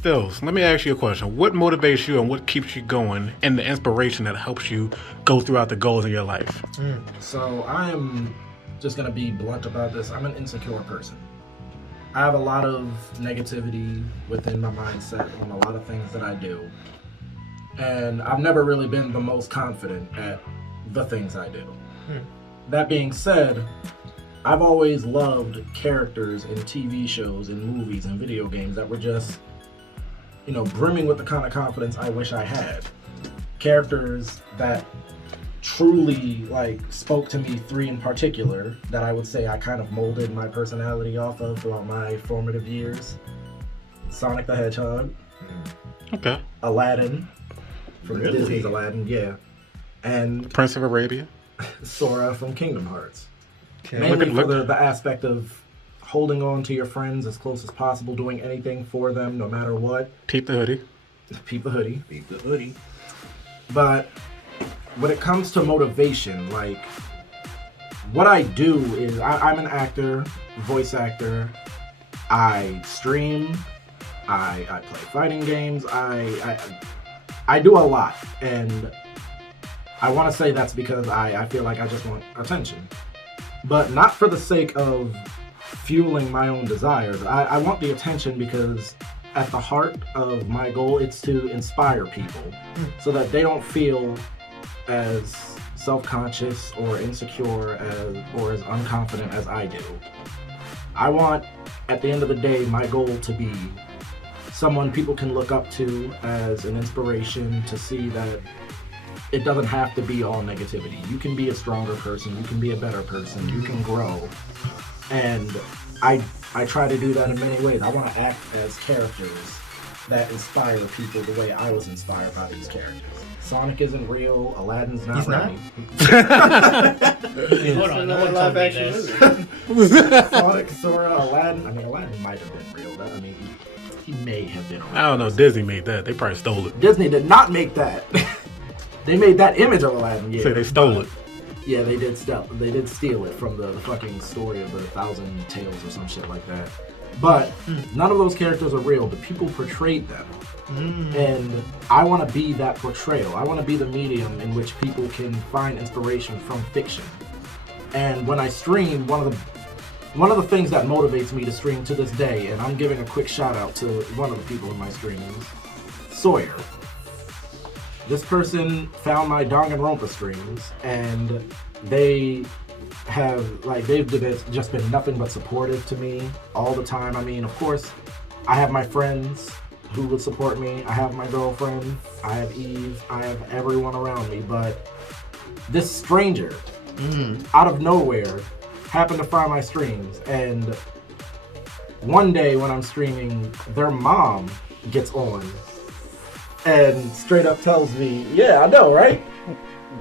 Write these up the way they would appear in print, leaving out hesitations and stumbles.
Stills, let me ask you a question. What motivates you and what keeps you going and the inspiration that helps you go throughout the goals in your life? So I am just going to be blunt about this. I'm an insecure person. I have a lot of negativity within my mindset on a lot of things that I do. And I've never really been the most confident at the things I do. That being said, I've always loved characters in TV shows and movies and video games that were just, brimming with the kind of confidence I wish I had. Characters that truly, spoke to me, 3 in particular, that I would say I kind of molded my personality off of throughout my formative years. Sonic the Hedgehog. Okay. Aladdin. From Disney's Aladdin, yeah. And Prince of Arabia. Sora from Kingdom Hearts. Okay. Mainly for the aspect of holding on to your friends as close as possible, doing anything for them, no matter what. Peep the hoodie. Peep the hoodie. Peep the hoodie. But when it comes to motivation, what I do is I'm an actor, voice actor. I stream. I play fighting games. I do a lot, and I want to say that's because I feel like I just want attention. But not for the sake of fueling my own desires. I want the attention because at the heart of my goal, it's to inspire people so that they don't feel as self-conscious or insecure or as unconfident as I do. I want, at the end of the day, my goal to be someone people can look up to as an inspiration to see that it doesn't have to be all negativity. You can be a stronger person, you can be a better person, you can grow. And I try to do that in many ways. I want to act as characters that inspire people the way I was inspired by these characters. Sonic isn't real, Aladdin's not real. Hold on, no one told me this. Sonic, Sora, Aladdin. Aladdin might have been real. He may have been real. I don't know. Disney made that. They probably stole it. Disney did not make that. They made that image of Aladdin, yeah. Say they stole it. Yeah, they did steal it from the fucking story of the 1,000 Tales or some shit like that. But none of those characters are real, but people portrayed them. And I want to be that portrayal. I want to be the medium in which people can find inspiration from fiction. And when I stream, one of the things that motivates me to stream to this day, and I'm giving a quick shout out to one of the people in my streams, Sawyer. This person found my Danganronpa streams, and they've just been nothing but supportive to me all the time. Of course, I have my friends who would support me. I have my girlfriend. I have Eve. I have everyone around me. But this stranger, out of nowhere, happened to find my streams. And one day when I'm streaming, their mom gets on and straight up tells me, yeah, I know, right?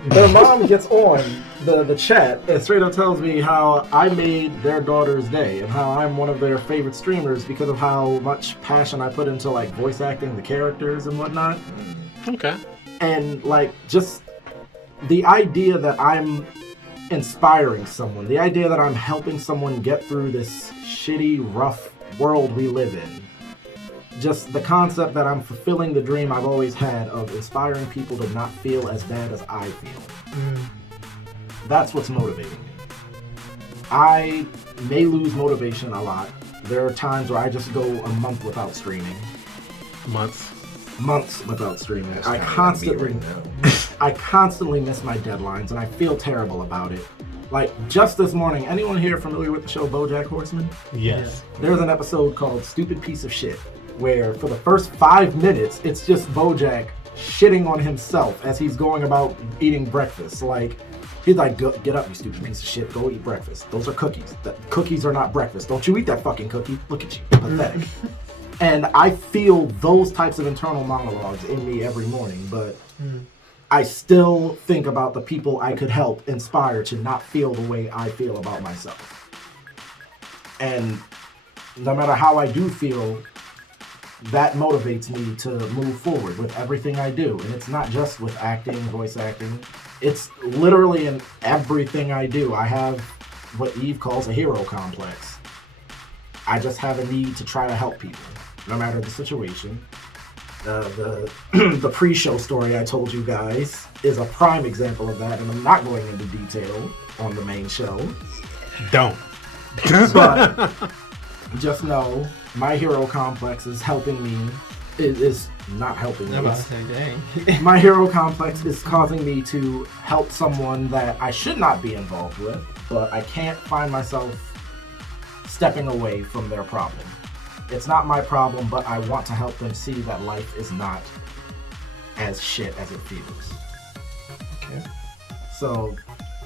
Their mom gets on the chat and straight up tells me how I made their daughter's day and how I'm one of their favorite streamers because of how much passion I put into voice acting the characters and whatnot. Okay. And just the idea that I'm inspiring someone, the idea that I'm helping someone get through this shitty, rough world we live in. Just the concept that I'm fulfilling the dream I've always had of inspiring people to not feel as bad as I feel. That's what's motivating me. I may lose motivation a lot. There are times where I just go a month without streaming. Months without streaming. I constantly miss my deadlines and I feel terrible about it. Just this morning, anyone here familiar with the show BoJack Horseman? Yes. There's an episode called Stupid Piece of Shit, where for the first 5 minutes, it's just BoJack shitting on himself as he's going about eating breakfast. He's like, get up, you stupid piece of shit, go eat breakfast. Those are cookies. Cookies are not breakfast. Don't you eat that fucking cookie. Look at you, pathetic. And I feel those types of internal monologues in me every morning, but I still think about the people I could help inspire to not feel the way I feel about myself. And no matter how I do feel, that motivates me to move forward with everything I do. And it's not just with acting, voice acting. It's literally in everything I do. I have what Eve calls a hero complex. I just have a need to try to help people. no matter the situation. The pre-show story I told you guys is a prime example of that, and I'm not going into detail on the main show. Don't. But just know my hero complex is helping me. It is not helping me. I'm about to say, dang. My hero complex is causing me to help someone that I should not be involved with, but I can't find myself stepping away from their problem. It's not my problem, but I want to help them see that life is not as shit as it feels. Okay. So,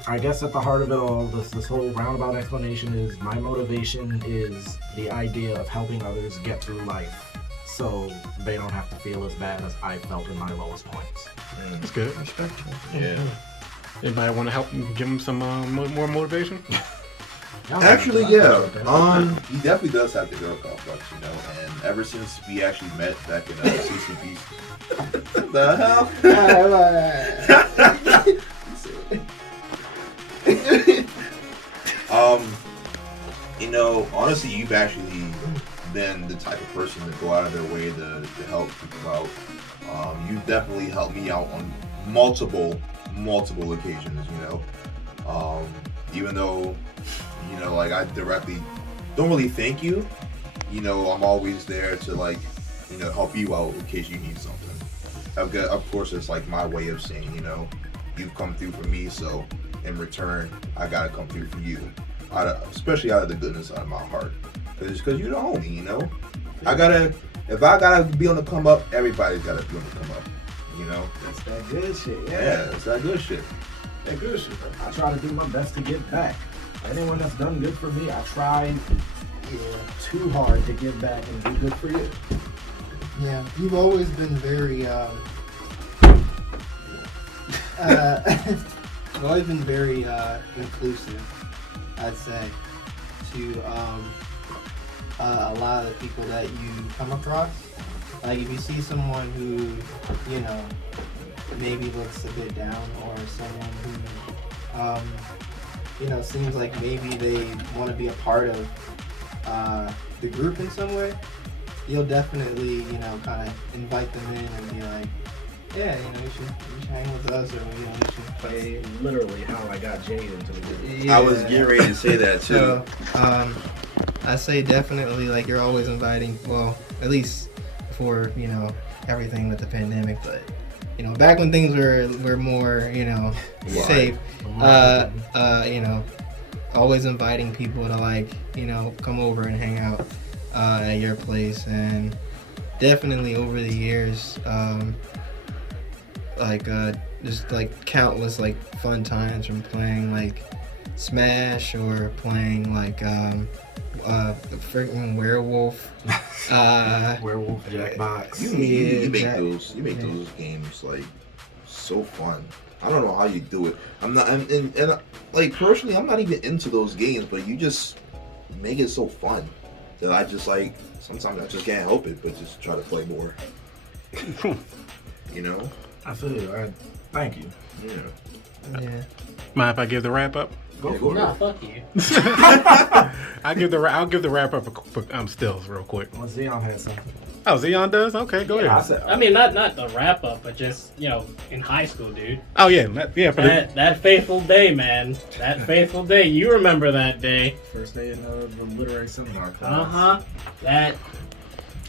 I guess at the heart of it all, this whole roundabout explanation is my motivation is the idea of helping others get through life so they don't have to feel as bad as I felt in my lowest points. That's good. Respectful. Yeah. Anybody want to help give him some more motivation? Actually, yeah. He definitely does have the girl complex, you know. And ever since we actually met back in CCP, the hell? You know, honestly, you've actually been the type of person to go out of their way to help people out. You've definitely helped me out on multiple occasions, you know. Even though, you know, like I directly don't really thank you, you know, I'm always there to, like, you know, help you out in case you need something. Of course, it's like my way of saying, you know, you've come through for me, so in return, I gotta come through for you. Especially out of the goodness out of my heart. Because you're the homie, you know? If I gotta be on the come up, everybody's gotta be on the come up, you know? That's that good shit. Yeah, it's that good shit. That good shit. I try to do my best to give back. Anyone that's done good for me, I try too hard to give back and do good for you. Yeah, you've always been very, you've always been very inclusive, I'd say, to a lot of the people that you come across. Like if you see someone who, you know, maybe looks a bit down, or someone who, you know, seems like maybe they want to be a part of the group in some way, you'll definitely, you know, kind of invite them in and be like, yeah, you know, you should hang with us, or, you know, you should play. Literally how I got Jade into the group. Yeah. I was getting ready to say that too. So, I say definitely, like, you're always inviting, well, at least before, you know, everything with the pandemic, but, you know, back when things were more, you know, safe, you know, always inviting people to, like, you know, come over and hang out at your place. And definitely over the years, like, just like countless like fun times from playing like Smash or playing like the freaking Werewolf. Werewolf Jackbox. You make Jack- those games like so fun. I don't know how you do it. I'm not, and like personally, I'm not even into those games, but you just make it so fun that I just like sometimes I just can't help it, but just try to play more. You know? I feel you. Thank you. Yeah. Yeah. Mind if I give the wrap up? Go for Nah, it. fuck you. I'll give the wrap up for stills real quick. Well, Xeon had something. Oh, Xeon does? Okay, go I ahead. said, I mean, not the wrap up, but just, you know, in high school, dude. Oh yeah, for the, That fateful day, man. That fateful day. You remember that day. first day in the literary seminar class. Uh huh. That.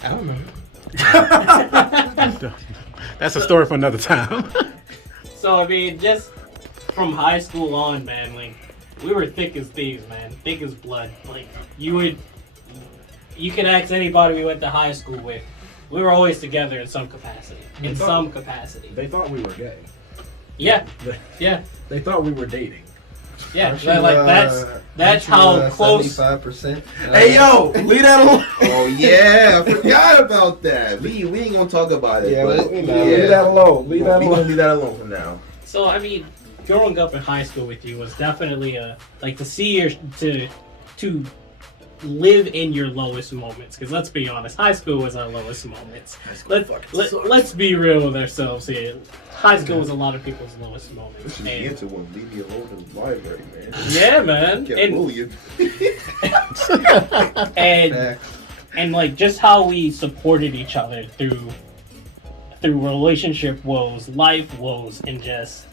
I don't remember. that's a story for another time. So I mean, just from high school on, man, like we were thick as thieves, man. Thick as blood. Like you could ask anybody we went to high school with. We were always together in some capacity. In some capacity. They thought we were gay. Yeah. Yeah. They thought we were dating. Yeah. Aren't Like you, that's how close. 75%. Hey yo, leave that alone. Oh yeah, I forgot about that. We ain't gonna talk about it. Yeah, but we- Leave that alone. Leave that we gonna alone. leave that alone for now. So I mean, growing up in high school with you was definitely like to see your to live in your lowest moments. Because let's be honest, high school was our lowest moments. Let's be real with ourselves here. High school was a lot of people's lowest moments. This is the And, answer one. Leave me alone in the library, man. yeah, man. Can't And, bully you. and Facts. and like just how we supported each other through relationship woes, life woes, and just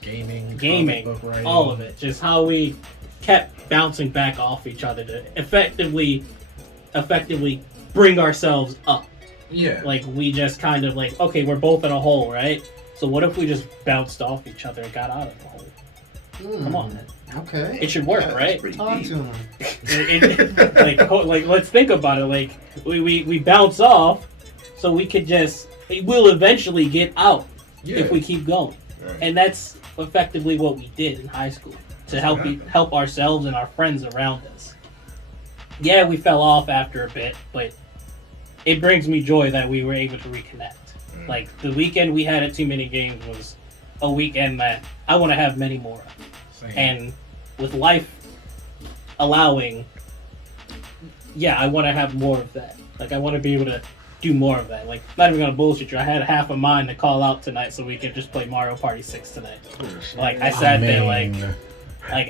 Gaming, gaming, comic book writing. all of it. Just how we kept bouncing back off each other to effectively bring ourselves up. Yeah. Like we just kind of like, okay, we're both in a hole, right? So what if we just bounced off each other and got out of the hole? Come on, man. Okay. It should work, Yeah, that's right? pretty Talk deep. to him. Like let's think about it. Like we bounce off, so we will eventually get out if we keep going. Right. And that's effectively what we did in high school to help ourselves and our friends around us. Yeah, we fell off after a bit, but it brings me joy that we were able to reconnect. Like the weekend we had at Too Many Games was a weekend that I want to have many more of. Same. And with life allowing, I want to have more of that. Like I want to be able to do more of that. Like, not even gonna bullshit you, I had half a mind to call out tonight so we could just play Mario Party 6 tonight. Like I sat there like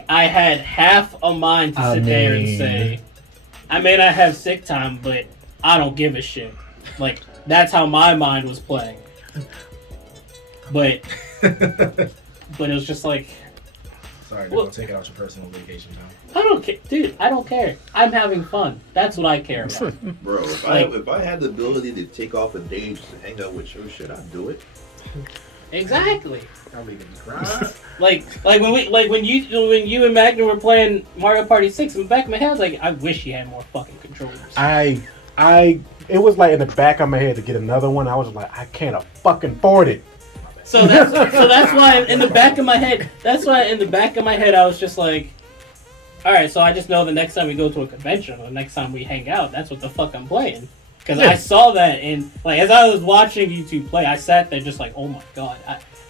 I had half a mind to sit there and say, I may not have sick time, but I don't give a shit. Like that's how my mind was playing. But it was just like, Sorry, Well- don't take it out your personal vacation time. I don't care, dude. I don't care. I'm having fun. That's what I care about. Bro, if I had the ability to take off a day just to hang out with your shit, I'd do it. Exactly. I'm leaving you cry. Like when you and Magna were playing Mario Party 6, in the back of my head I was like, I wish you had more fucking controllers. It was like in the back of my head to get another one. I was like, I can't fucking afford it. So that's why in the back of my head I was just like, all right, so I just know the next time we go to a convention or the next time we hang out, that's what the fuck I'm playing. Because I saw that, and like as I was watching you two play, I sat there just like, oh my god.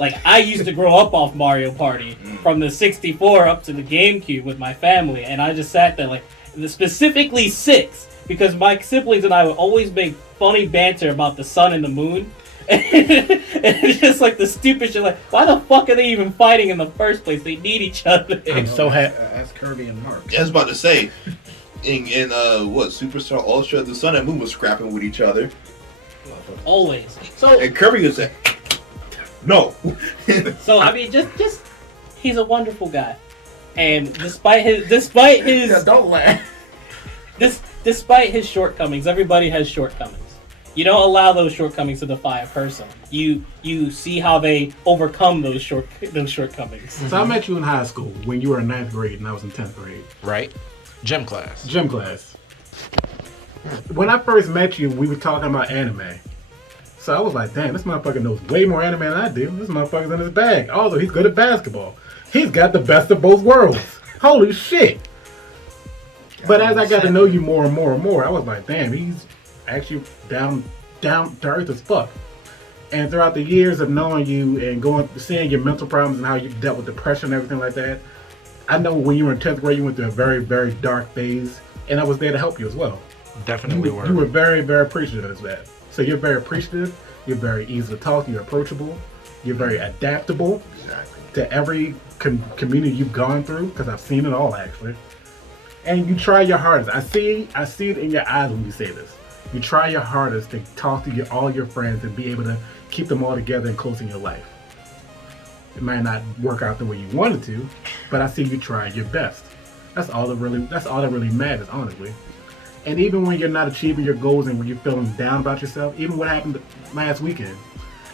I used to grow up off Mario Party from the 64 up to the GameCube with my family, and I just sat there like, specifically 6, because my siblings and I would always make funny banter about the sun and the moon. And it's just like the stupid shit, like, why the fuck are they even fighting in the first place? They need each other. I'm so happy. Ask Kirby and Mark. I was about to say, in Superstar Ultra, the Sun and Moon was scrapping with each other, Always. So and Kirby was like, no. I mean, just he's a wonderful guy, and despite his Yeah, don't laugh. despite his shortcomings, everybody has shortcomings. You don't allow those shortcomings to define a person. You see how they overcome those shortcomings. So I met you in high school when you were in 9th grade and I was in 10th grade. Right? Gym class. Gym class. When I first met you, we were talking about anime. So I was like, damn, this motherfucker knows way more anime than I do. This motherfucker's in his bag. Also, he's good at basketball. He's got the best of both worlds. Holy shit. But as I got to know you more and more and more, I was like, damn, he's actually down to earth as fuck. And throughout the years of knowing you and seeing your mental problems and how you dealt with depression and everything like that, I know when you were in 10th grade, you went through a very, very dark phase, and I was there to help you as well. Definitely You were very, very appreciative of that. So you're very appreciative, you're very easy to talk to, you're approachable, you're very adaptable Exactly. to every community you've gone through, because I've seen it all actually. And you try your hardest. I see it in your eyes when you say this. You try your hardest to talk to all your friends and be able to keep them all together and close in your life. It might not work out the way you wanted to, but I see you try your best. That's all that really matters, honestly. And even when you're not achieving your goals and when you're feeling down about yourself, even what happened last weekend,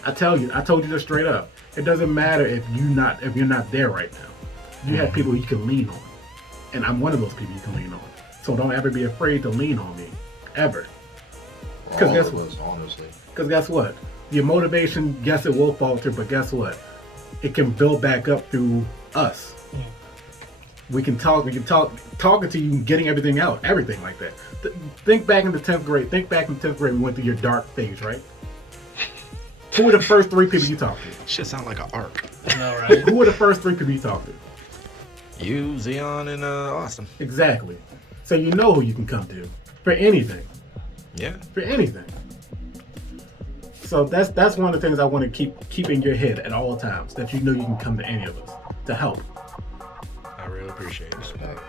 I told you this straight up. It doesn't matter if you're not there right now. You have people you can lean on. And I'm one of those people you can lean on. So don't ever be afraid to lean on me. Ever. Because guess what? Honestly. Because guess what? Your motivation, yes, it will falter, but guess what? It can build back up through us. We can talk talking to you, getting everything out, everything like that. Think back in the 10th grade. We went through your dark phase, right? Who were the first 3 people you talked to? Shit sound like an arc. I know, right? Who were the first 3 people you talked to? You, Xeon, and Austin. Exactly. So you know who you can come to for anything. Yeah. For anything. So that's one of the things I want to keep in your head at all times, that you know you can come to any of us to help. I really appreciate it. Respect.